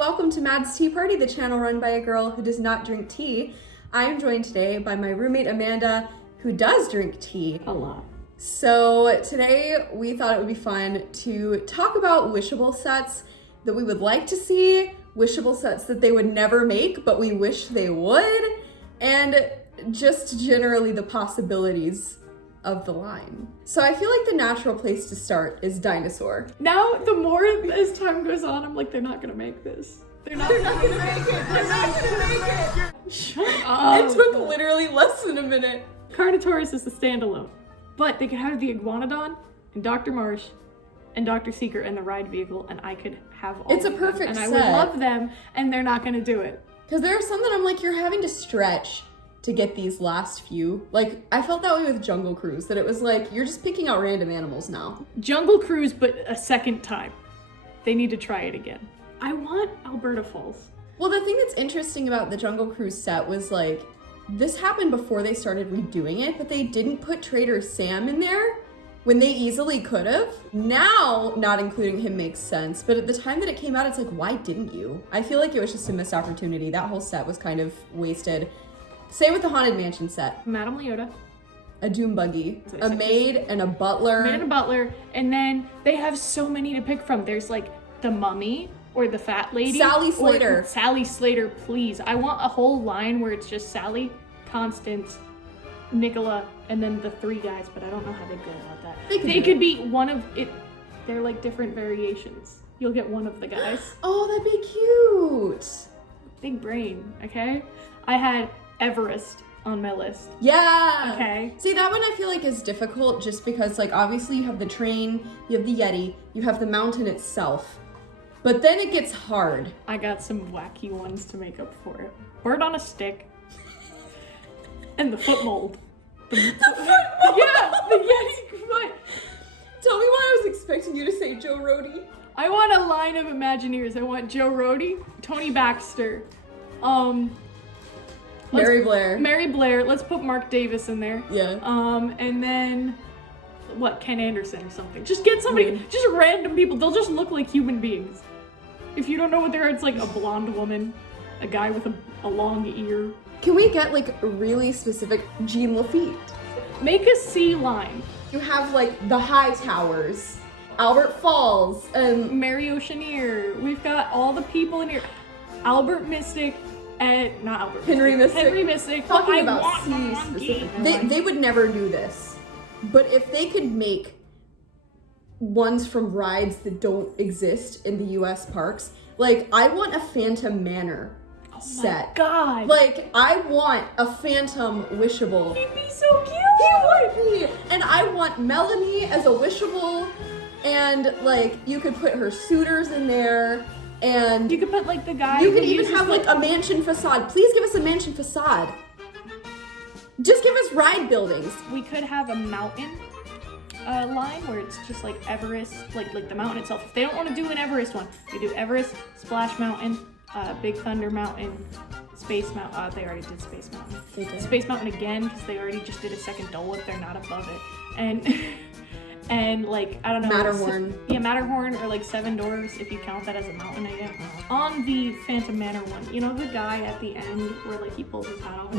welcome to Mad's Tea Party, the channel run by a girl who does not drink tea. I am joined today by my roommate Amanda, who does drink tea. A lot. So today we thought it would be fun to talk about wishable sets that we would like to see, wishable sets that they would never make, but we wish they would, and just generally the possibilities of the line. So I feel like the natural place to start is dinosaur. Now, the more as time goes on, I'm like, they're not gonna make this. They're not gonna make it. They're not gonna make it. Shut up. It took literally less than a minute. Carnotaurus is the standalone, but they could have the Iguanodon and Dr. Marsh and Dr. Seeker and the ride vehicle, and I could have all It's a of them, perfect and set. I would love them, and they're not gonna do it. Because there are some that I'm like, you're having to stretch to get these last few. Like, I felt that way with Jungle Cruise, that it was like, you're just picking out random animals now. Jungle Cruise, but a second time. They need to try it again. I want Alberta Falls. Well, the thing that's interesting about the Jungle Cruise set was like, this happened before they started redoing it, but they didn't put Trader Sam in there when they easily could have. Now, not including him makes sense, but at the time that it came out, it's like, why didn't you? I feel like it was just a missed opportunity. That whole set was kind of wasted. Same with the Haunted Mansion set. Madame Leota. A Doom Buggy, So a maid and a butler. Man and Butler, and then they have so many to pick from. There's like the Mummy or the Fat Lady. Sally Slater. Sally Slater, please. I want a whole line where it's just Sally, Constance, Nicola, and then the three guys, but I don't know how they'd go about that. They could be one of it. They're like different variations. You'll get one of the guys. Oh, that'd be cute. Big brain, okay? I had Everest on my list. Yeah. Okay. See, that one I feel like is difficult just because, like, obviously you have the train, you have the Yeti, you have the mountain itself. But then it gets hard. I got some wacky ones to make up for it. Bird on a stick. And the foot mold. The foot mold? Yeah, the Yeti foot. Tell me why I was expecting you to say Joe Rody. I want a line of Imagineers. I want Joe Rody, Tony Baxter, Mary Blair. Mary Blair. Let's put Mark Davis in there. Yeah. And then what? Ken Anderson or something. Just get somebody. Just random people. They'll just look like human beings. If you don't know what they are, it's like a blonde woman, a guy with a long ear. Can we get like really specific? Jean Lafitte. Make a sea line. You have like the High Towers, Albert Falls, and Mary Oceaneer. We've got all the people in here. Albert Mystic. And not Albert Henry Mystic. Henry Mystic. Talking I about want sea monkey. specific. They would never do this. But if they could make ones from rides that don't exist in the US parks, like I want a Phantom Manor set. My God. Like I want a Phantom Wishable. He'd be so cute. He would be. And I want Melanie as a Wishable, and like you could put her suitors in there. And You could put like the guy. you who could even uses have like a mansion facade. Please give us a mansion facade. Just give us ride buildings. We could have a mountain line where it's just like Everest, like the mountain itself. If they don't want to do an Everest one, you do Everest, Splash Mountain, Big Thunder Mountain, Space Mountain. They already did Space Mountain. They did. Space Mountain again because they already just did a second Dole if they're not above it. And like, I don't know. Matterhorn. Matterhorn or like Seven Dwarfs, if you count that as a mountain, I guess. On the Phantom Manor one, you know the guy at the end where like he pulls his hat off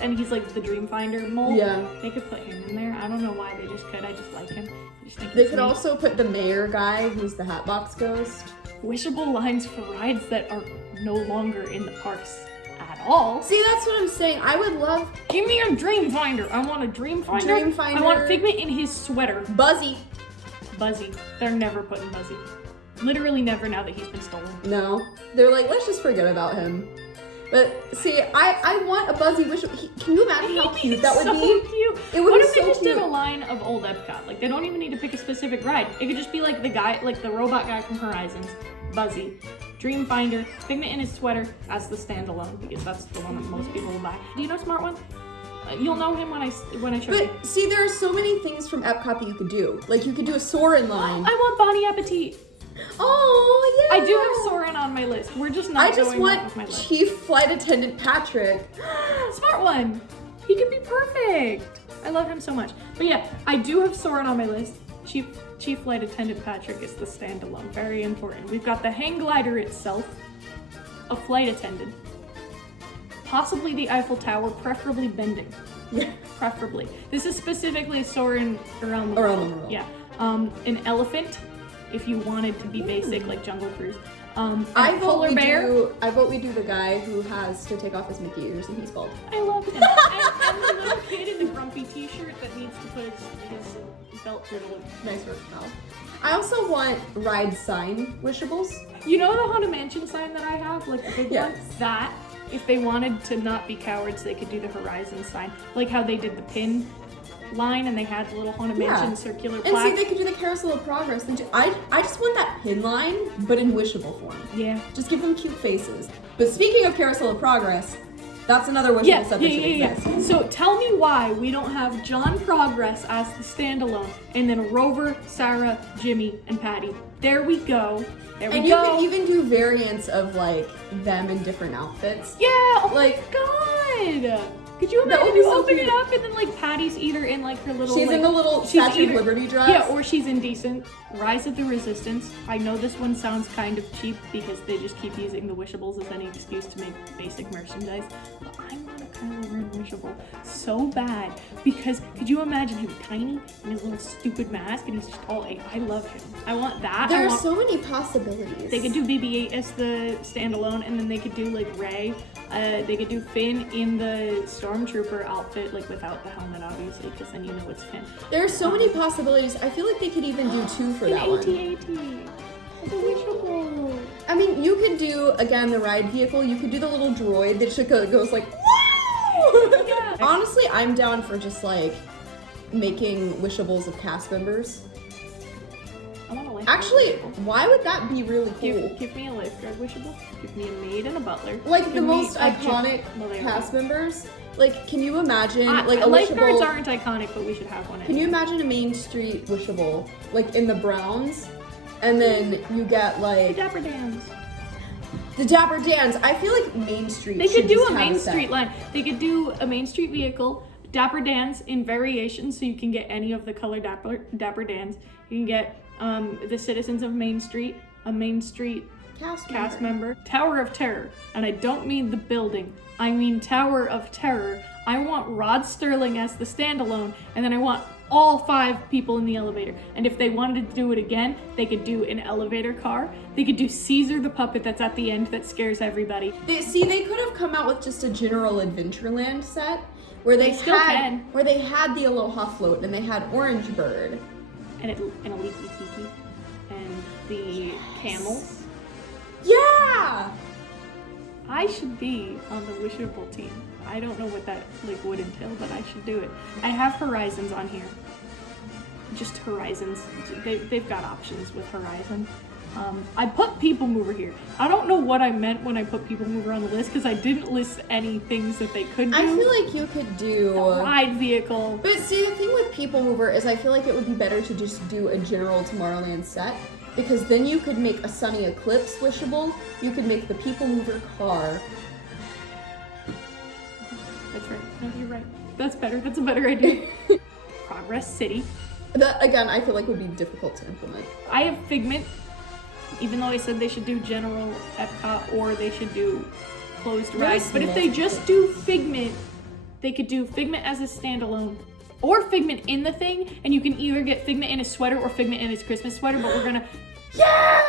and he's like the Dream Finder mold? Yeah. They could put him in there. I don't know why they just could. I just like him. I just think They he's could neat. also put the mayor guy, who's the Hatbox Ghost. Wishable lines for rides that are no longer in the parks at all. See, that's what I'm saying. I would love Give me a Dream Finder. I want a Dream Finder. Dream Finder. I want Figment in his sweater. Buzzy. Buzzy. They're never putting Buzzy. Literally never now that he's been stolen. No. They're like, let's just forget about him. But see, I want a Buzzy Wishable. Can you imagine how cute that would so be? Cute. It would what be if they so just cute. did a line of old Epcot? Like they don't even need to pick a specific ride. It could just be like the guy, like the robot guy from Horizons, Buzzy, Dream Finder, Figment in his sweater as the standalone because that's the one that most people will buy. Do you know Smart One? You'll know him when I show you. But see, there are so many things from Epcot that you could do. Like you could do a Soarin' line. I want Bonnie Appetit. Oh yeah. I do have Soren on my list. We're just not I just going want off of my list. Chief Flight Attendant Patrick. Smart One. He could be perfect. I love him so much. But yeah, I do have Soren on my list. Chief Flight Attendant Patrick is the standalone. Very important. We've got the hang glider itself. a flight attendant, possibly the Eiffel Tower, preferably bending. Yeah. Preferably. This is specifically soaring around the Around world. the world. Yeah. An elephant, if you wanted to be basic, like Jungle Cruise. I vote polar bear. I vote we do the guy who has to take off his Mickey ears and he's bald. I love him. and the little kid in the grumpy t-shirt that needs to put his belt through the loop. Nice versatile. I also want ride sign wishables. You know the Haunted Mansion sign that I have? Like the big Yes. one? That, if they wanted to not be cowards, they could do the Horizon sign. Like how they did the pin line and they had the little Haunted Mansion circular And plaque. see, they could do the Carousel of Progress. I just want that pin line, but in wishable form. Yeah. Just give them cute faces. But speaking of Carousel of Progress, that's another wishable set that should exist. So tell me why we don't have John Progress as the standalone, and then Rover, Sarah, Jimmy, and Patty. There we go. There we And go. you could even do variants of like them in different outfits. Yeah. Oh like, my god. Could you That imagine would be you so open cute. it up and then like Patty's either in like her little She's like, in the little she's Statue of either- Liberty dress. Yeah, or she's indecent. Rise of the Resistance. I know this one sounds kind of cheap because they just keep using the wishables as any excuse to make basic merchandise. But I want a Kylo Ren wishable so bad because could you imagine him tiny in his little stupid mask and he's just all I love him. I want that. There I are want, so many possibilities. they could do BB-8 as the standalone, and then they could do like Rey. They could do Finn in the Stormtrooper outfit, like without the helmet, obviously, because then you know it's Finn. There are so many possibilities. I feel like they could even do two for that one. AT-AT. It's a wishable. I mean, you could do, again, the ride vehicle. You could do the little droid that should goes like, woo! Yeah. Honestly, I'm down for just like making wishables of cast members. I want a lifeguard Actually, wishable. why would that be really cool? Give me a lifeguard wishable. Give me a maid and a butler. Like the Give me most a iconic well, there we cast go. members. Like, can you imagine like a lifeguards wishable? aren't iconic, but we should have one. Can you imagine a Main Street wishable, like in the Browns, and then you get like Dapper Dans. the Dapper Dans? I feel like Main Street. They could should do just a have Main set. Street line. They could do a Main Street vehicle, Dapper Dans in variations, so you can get any of the color Dapper Dans. You can get the citizens of Main Street, a Main Street cast member, Tower of Terror, and I don't mean the building. I mean Tower of Terror. I want Rod Sterling as the standalone, and then I want all 5 people in the elevator. And if they wanted to do it again, they could do an elevator car. They could do Caesar the puppet that's at the end that scares everybody. They could have come out with just a general Adventureland set where They still can. where they had the Aloha float and they had Orange Bird. And a leaky tiki. And the camels. Yeah! I should be on the wishable team. I don't know what that like would entail, but I should do it. I have Horizons on here. Just Horizons. They've got options with Horizon. I put People Mover here. I don't know what I meant when I put People Mover on the list because I didn't list any things that they could do. I feel like you could do Ride vehicle. But see, the thing with People Mover is I feel like it would be better to just do a general Tomorrowland set, because then you could make a Sunny Eclipse wishable, you could make the People Mover car. That's right. No, you're right. That's better. That's a better idea. Progress City. That, again, I feel like would be difficult to implement. I have Figment, even though I said they should do General Epcot or they should do closed rides. But if they just do Figment, they could do Figment as a standalone or Figment in the thing, and you can either get Figment in his sweater or Figment in his Christmas sweater, but we're gonna... Yeah!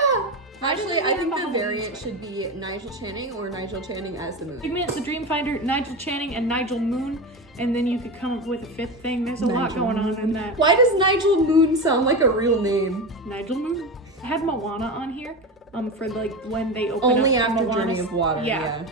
Actually, I think the have a variant should be Nigel Channing or Nigel Channing as the moon. Figment, the Dreamfinder, Nigel Channing, and Nigel Moon, and then you could come up with a 5th thing. There's a lot Nigel going on Moon. in that. Why does Nigel Moon sound like a real name? Nigel Moon. I had Moana on here for like when they open Only up after Moana's- Journey of Water, yeah.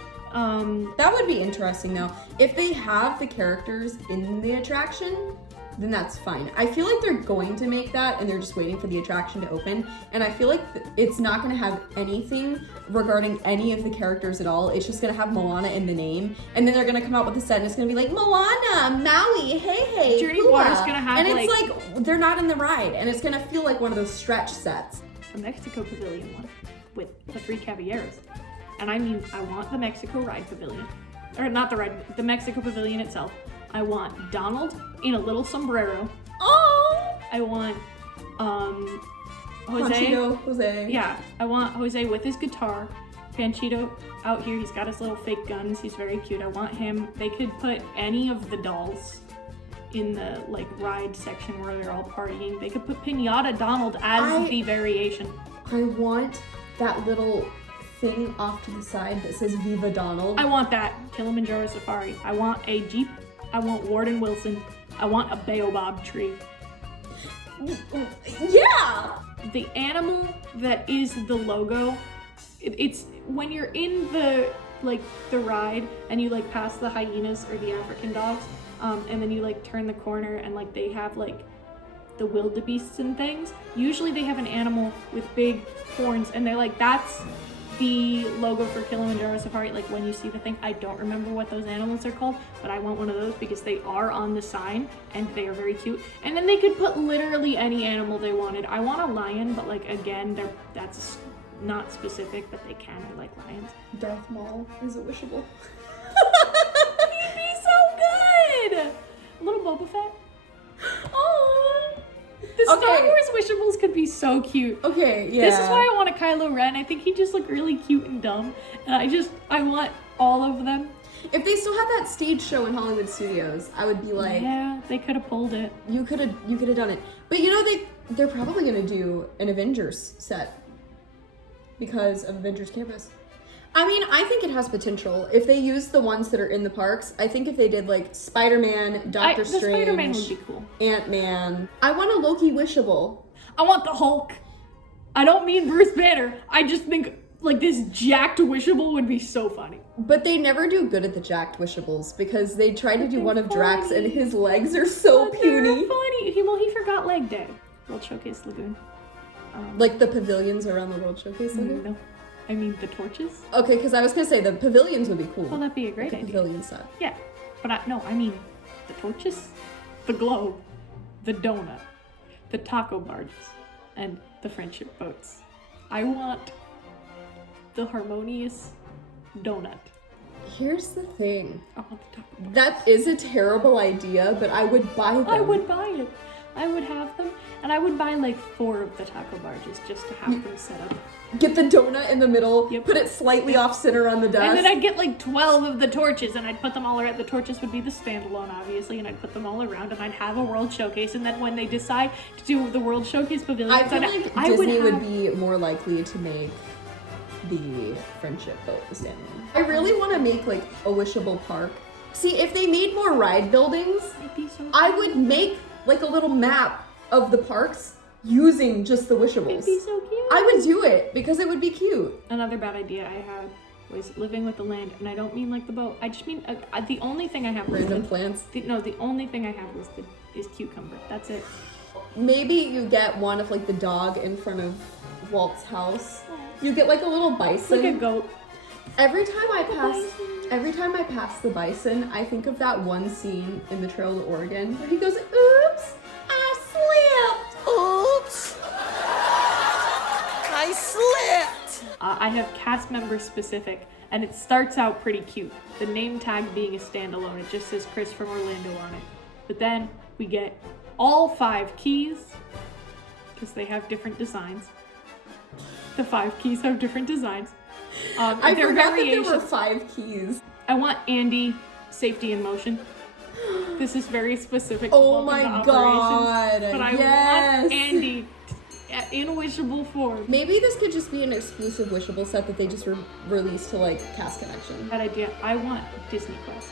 That would be interesting though. If they have the characters in the attraction, then that's fine. I feel like they're going to make that and they're just waiting for the attraction to open. And I feel like it's not gonna have anything regarding any of the characters at all. It's just gonna have Moana in the name. And then they're gonna come out with a set and it's gonna be like, Moana, Maui, hey, Journey of hula. Water's gonna have, and it's like- like, they're not in the ride. And it's gonna feel like one of those stretch sets. a Mexico Pavilion one with the 3 Caballeros. And I mean, I want the Mexico Ride Pavilion. Or not the ride, the Mexico Pavilion itself. I want Donald in a little sombrero. Oh! I want, Jose. Conchito, Jose. Yeah, I want Jose with his guitar. Panchito out here, he's got his little fake guns. He's very cute. I want him. They could put any of the dolls in the like ride section where they're all partying. They could put Pinata Donald as the variation. I want that little thing off to the side that says Viva Donald. I want that. Kilimanjaro Safari. I want a Jeep. I want Warden Wilson. I want a baobab tree. Yeah! The animal that is the logo, it's when you're in the ride and you like pass the hyenas or the African dogs, and then you like turn the corner and like they have like the wildebeests and things. Usually they have an animal with big horns, and they're like, that's the logo for Kilimanjaro Safari. Like when you see the thing, I don't remember what those animals are called, but I want one of those because they are on the sign and they are very cute. And then they could put literally any animal they wanted. I want a lion, but like again, that's not specific, but they can. I like lions. Darth Maul is a wishable. He'd be so good! A little Boba Fett. Oh. The Star Wars wishables could be so cute. Okay, yeah. This is why I want a Kylo Ren. I think he'd just look really cute and dumb. And I want all of them. If they still had that stage show in Hollywood Studios, I would be like, yeah, they could have pulled it. You could have done it. But you know they're probably gonna do an Avengers set because of Avengers Campus. I mean, I think it has potential. If they use the ones that are in the parks, I think if they did like Spider-Man, Doctor Strange, the Spider-Man would be cool. Ant-Man. I want a Loki wishable. I want the Hulk. I don't mean Bruce Banner. I just think like this jacked wishable would be so funny. But they never do good at the jacked wishables because they try to do one of Drax and his legs are so puny. They're funny. He forgot leg day. World Showcase Lagoon. Like the pavilions around the World Showcase Lagoon? No. I mean the torches. Okay, because I was gonna say the pavilions would be cool. Well, that'd be a great idea. Pavilion set. Yeah, but I mean the torches, the globe, the donut, the taco barges, and the friendship boats. I want the harmonious donut. Here's the thing. I want the taco barges. That is a terrible idea, but I would buy them. I would buy it. I would have them, and I would buy like 4 of the taco barges just to have them set up. Get the donut in the middle, put it slightly off center on the desk. And then I'd get like 12 of the torches and I'd put them all around. The torches would be the standalone, obviously, and I'd put them all around and I'd have a World Showcase. And then when they decide to do the World Showcase Pavilion, I feel like Disney would be more likely to make the friendship boat the standalone. I really want to make like a wishable park. See, if they made more ride buildings, I would make like a little map of the parks using just the wishables. It'd be so cute. I would do it because it would be cute. Another bad idea I had was living with the land, and I don't mean like the boat. I just mean the only thing I have random listed, plants. The only thing I have listed is cucumber. That's it. Maybe you get one of like the dog in front of Walt's house. You get like a little bison. Like a goat. Every time I pass the bison, I think of that one scene in The Trail to Oregon where he goes, "Oops, I slipped." Oops, I slipped. I have cast member specific, and it starts out pretty cute. The name tag being a standalone, it just says Chris from Orlando on it. But then we get all 5 keys because they have different designs. The 5 keys have different designs. I forgot that there were 5 keys. I want Andy safety in motion. This is very specific. Oh my god! But I want Andy in wishable form. Maybe this could just be an exclusive wishable set that they just released to like Cast Connection. That idea. I want Disney Quest.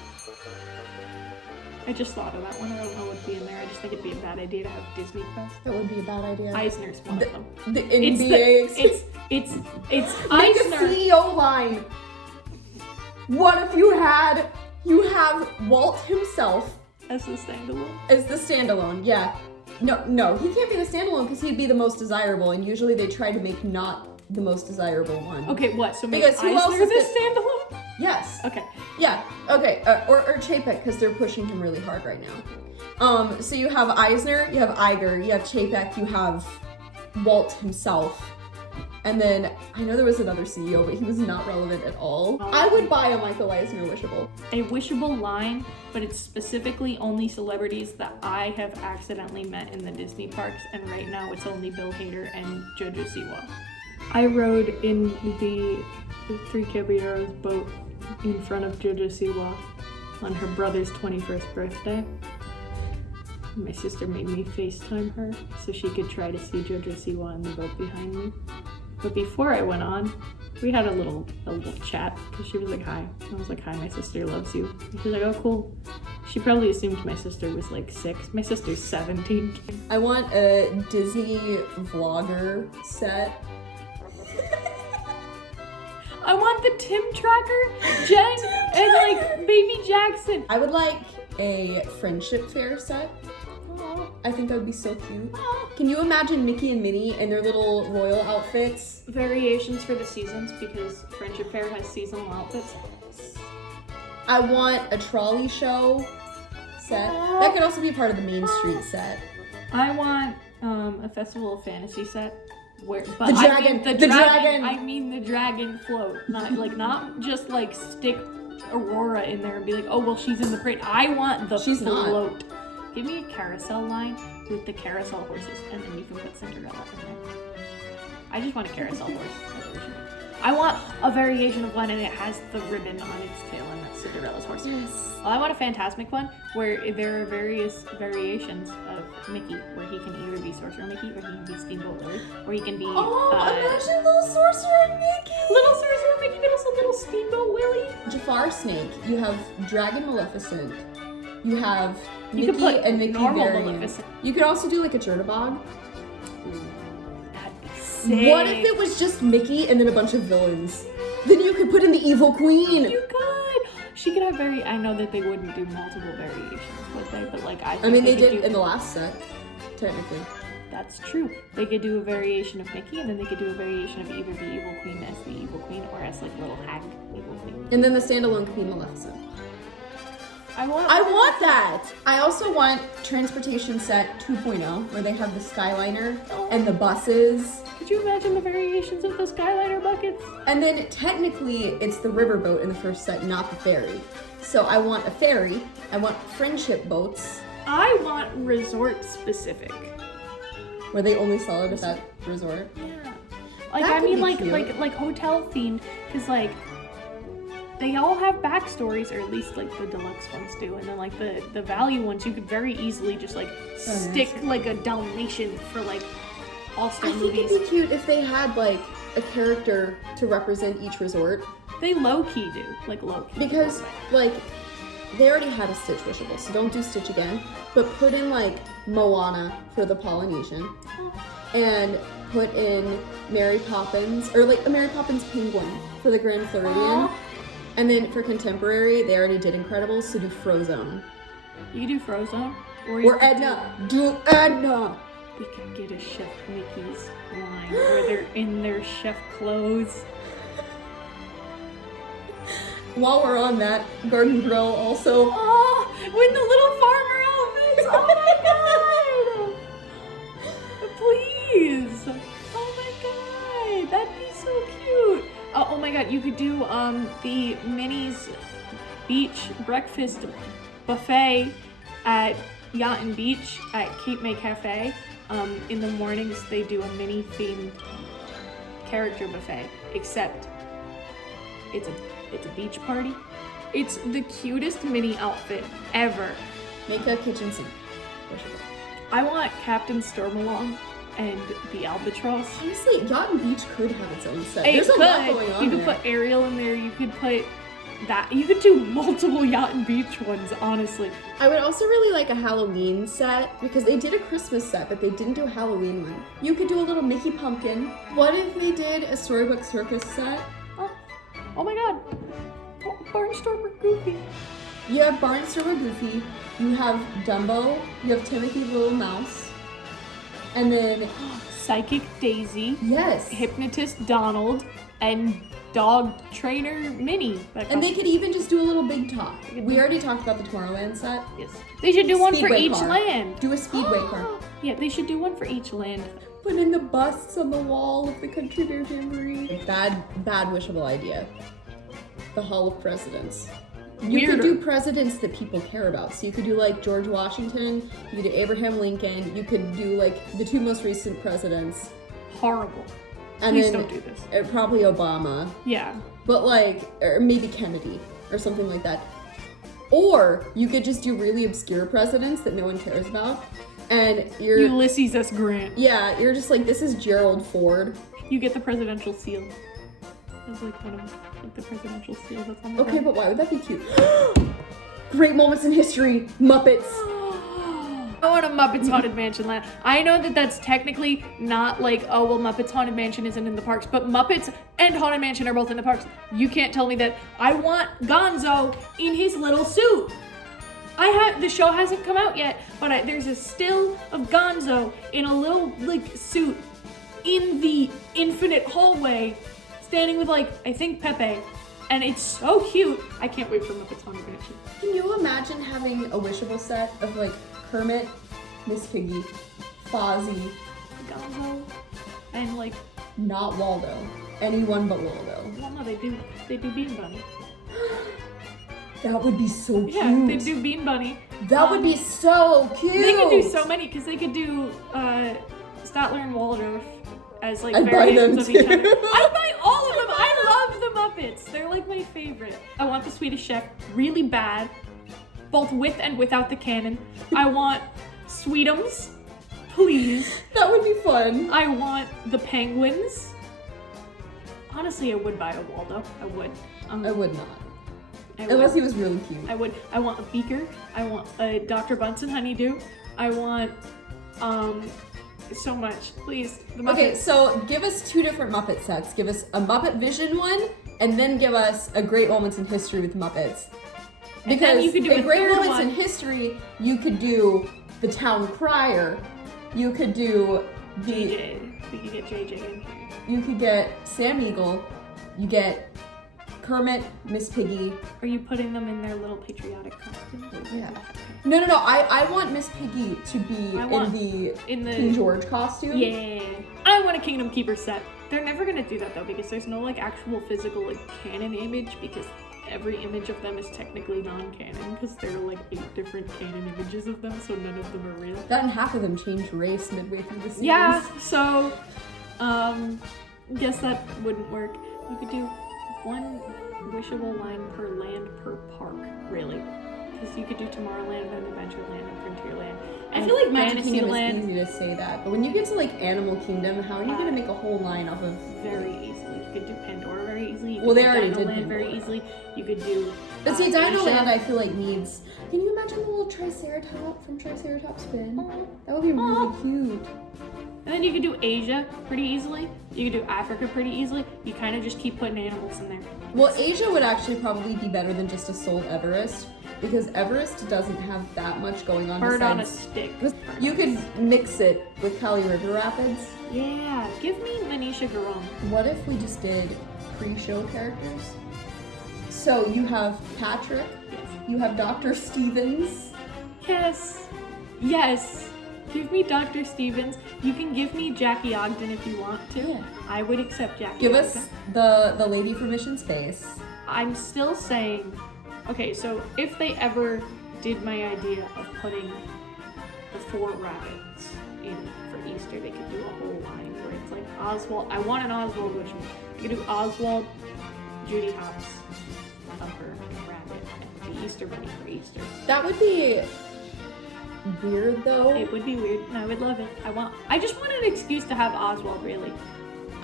I just thought of that one. I don't know what'd be in there. I just think it'd be a bad idea to have Disney Quest. That would be a bad idea. Eisner's one of them. The NBA. It's Make Eisner. a CEO line. What if you have Walt himself as the standalone? As the standalone, yeah. No, he can't be the standalone because he'd be the most desirable, and usually they try to make not the most desirable one. Okay, what? So make Eisner the standalone? Yes. Okay. Yeah. Okay. Or Chapek because they're pushing him really hard right now. So you have Eisner, you have Iger, you have Chapek, you have Walt himself, and then I know there was another CEO, but he was not relevant at all. I would buy a Michael Eisner wishable. A wishable line, but it's specifically only celebrities that I have accidentally met in the Disney parks, and right now it's only Bill Hader and Jojo Siwa. I rode in the Three Caballeros boat in front of Jojo Siwa on her brother's 21st birthday. My sister made me FaceTime her so she could try to see Jojo Siwa in the boat behind me. But before I went on, we had a little chat because she was like, hi. I was like, hi, my sister loves you. And she's like, oh, cool. She probably assumed my sister was like 6. My sister's 17. I want a Disney vlogger set. I want the Tim Tracker, Jen, and like Baby Jackson. I would like a friendship fair set. I think that would be so cute. Can you imagine Mickey and Minnie in their little royal outfits? Variations for the seasons because Friendship Fair has seasonal outfits. I want a trolley show set. That could also be part of the Main Street set. I want a Festival of Fantasy set. Where, but The dragon, I mean the dragon. I mean the dragon float, not just like stick Aurora in there and be like, oh well, she's in the parade. I want the She's not. float. Give me a carousel line with the carousel horses, and then you can put Cinderella in there. I just want a carousel horse. I want a variation of one, and it has the ribbon on its tail, and that's Cinderella's horse. Yes. Well, I want a Fantasmic one where there are various variations of Mickey, where he can either be Sorcerer Mickey, or he can be Steamboat Willie, or he can be Imagine little sorcerer Mickey. Little Sorcerer Mickey, but also Little Steamboat Willie. Jafar Snake. You have Dragon Maleficent. You have You Mickey could put and Mickey normal variants. Maleficent. You could also do like a Jurtabog. That'd be sick. What if it was just Mickey and then a bunch of villains? Then you could put in the Evil Queen. You could. She could have I know that they wouldn't do multiple variations, would they? But like I mean, they could did do, in the last set, technically. That's true. They could do a variation of Mickey, and then they could do a variation of either the Evil Queen as the Evil Queen, or as like little hag Evil Queen. And then the standalone could be Maleficent. I want that! I also want Transportation Set 2.0, where they have the Skyliner and the buses. Could you imagine the variations of the Skyliner buckets? And then technically it's the riverboat in the first set, not the ferry. So I want a ferry, I want friendship boats. I want resort specific. Where they only sell it at that resort. Yeah. Like That I could mean be like hotel themed, because like they all have backstories, or at least like the deluxe ones do, and then like the value ones you could very easily just like stick like a Dalmatian for like all-star I think movies. it'd be cute if they had like a character to represent each resort. They low-key do, like low-key. Because like they already had a Stitch Wishable, so don't do Stitch again. But put in like Moana for the Polynesian, and put in Mary Poppins, or like a Mary Poppins penguin for the Grand Floridian. And then for contemporary, they already did Incredibles, so do Frozone. You could do Frozone, or you Or could Edna. Do Edna! We could get a Chef Mickey's line where they're in their chef clothes. While we're on that, Garden Grill also. Oh, with the little farmer outfits! Oh my god! Please! Oh my god! That'd be so cute! Oh my god, you could do the Minnie's beach breakfast buffet at Yacht and Beach at Cape May Cafe. In the mornings they do a Minnie themed character buffet, except it's a beach party. It's the cutest Minnie outfit ever. Make a kitchen sink. I want Captain Stormalong and the Albatross. Honestly, Yacht and Beach could have its own set. It There's a lot could. going on You could there. put Ariel in there. You could put that. You could do multiple Yacht and Beach ones, honestly. I would also really like a Halloween set, because they did a Christmas set, but they didn't do a Halloween one. You could do a little Mickey Pumpkin. What if they did a Storybook Circus set? Oh my god. Oh, Barnstormer Goofy. You have Barnstormer Goofy, you have Dumbo, you have Timothy the Little Mouse, and then, Psychic Daisy. yes. Hypnotist Donald. And Dog Trainer Minnie. And they could even just do a little big talk. We already talked about the Tomorrowland set. Yes. They should do one for Speedway each car. land. Do a Speedway car. Yeah, they should do one for each land. Put in the busts on the wall of the Country Bear Jamboree. Bad wishable idea. The Hall of Presidents. You could do presidents that people care about. So you could do like George Washington, you could do Abraham Lincoln, you could do like the 2 most recent presidents. Horrible. And Please then don't do this. Probably Obama. Yeah. But like, or maybe Kennedy or something like that. Or you could just do really obscure presidents that no one cares about. And you're Ulysses S. Grant. yeah, you're just like, this is Gerald Ford. You get the presidential seal. That's like one of like the presidential seal that's on the Okay, front. but why would that be cute? Great moments in history, Muppets. I want a Muppets Haunted Mansion land. I know that that's technically not like, oh, well, Muppets Haunted Mansion isn't in the parks, but Muppets and Haunted Mansion are both in the parks. You can't tell me that. I want Gonzo in his little suit. The show hasn't come out yet, but there's a still of Gonzo in a little, like, suit in the infinite hallway, standing with, like, I think Pepe. And it's so cute. I can't wait for Muppets Haunted Mansion. Can you imagine having a Wishable set of like Kermit, Miss Piggy, Fozzie, Gonzo, and like, not Waldo, anyone but Waldo? well, no, they do Bean Bunny. That would be so cute. Yeah, they do Bean Bunny. That would be so cute. They could do so many, because they could do Statler and Waldorf as like I'd buy variations them of each other. too. I'd buy all of them. I love the Muppets. They're like my favorite. I want the Swedish Chef really bad, both with and without the cannon. I want Sweetums, please. That would be fun. I want the Penguins. Honestly, I would buy a Waldo. I would. I would not. I would. Unless he was really cute. I would. I want a Beaker. I want a Dr. Bunsen Honeydew. I want, so much. Please. The Muppets. Okay, so give us two different Muppet sets. Give us a Muppet Vision one, and then give us a Great Moments in History with Muppets. And then you could do in a Great third Moments one. in History, you could do the Town Crier. You could do the. JJ. We could get JJ in here. You could get Sam Eagle. You get Kermit, Miss Piggy. Are you putting them in their little patriotic costumes? Yeah. No. I want Miss Piggy to be in the King George costume. Yeah. I want a Kingdom Keeper set. They're never gonna do that though, because there's no like actual physical like canon image, because every image of them is technically non-canon, because there are like 8 different canon images of them, so none of them are real. That and half of them changed race midway through the series. Yeah, so guess that wouldn't work. You could do one wishable line per land per park, really. Because you could do Tomorrowland and Adventureland and Frontierland. I feel like Magic Kingdom Fantasyland is easy to say that, but when you get to like Animal Kingdom, how are you gonna make a whole line off of? very easily. You could do Pandora very easily. You could Well, they do already Dino did Land very Pandora. easily. You could do. But see, Dino Asia. Land I feel like needs. Can you imagine the little Triceratop from Triceratops Spin? Aw. That would be really Aw. cute. And then you could do Asia pretty easily. You could do Africa pretty easily. You kind of just keep putting animals in there. Well, Asia would actually probably be better than just Assault Everest, because Everest doesn't have that much going on. Bird on a besides- stick. You could mix it with Kali River Rapids. Yeah, give me Manisha Garong. What if we just did pre-show characters? So you have Patrick, Yes. you have Dr. Stevens. Yes. Yes. Give me Dr. Stevens. You can give me Jackie Ogden if you want to. Yeah. I would accept Jackie Give Ogden. us the lady from Mission Space. I'm still saying, okay, so if they ever did my idea of putting the 4 rabbits in for Easter, they could do a whole line where it's like Oswald. I want an Oswald Witchman. You could do Oswald, Judy Hopps, Thumper, Rabbit, and the Easter Bunny for Easter. That would be weird though. It would be weird, and I would love it. I just want an excuse to have Oswald, really.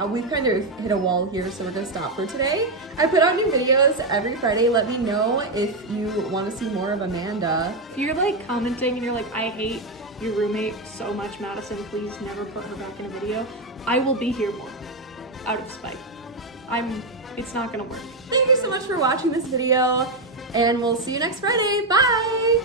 We've kind of hit a wall here, so we're gonna stop for today. I put out new videos every Friday. Let me know if you want to see more of Amanda. If you're like commenting and you're like, I hate your roommate so much, Madison, please never put her back in a video, I will be here more, out of spite. It's not gonna work. Thank you so much for watching this video, and we'll see you next Friday. Bye!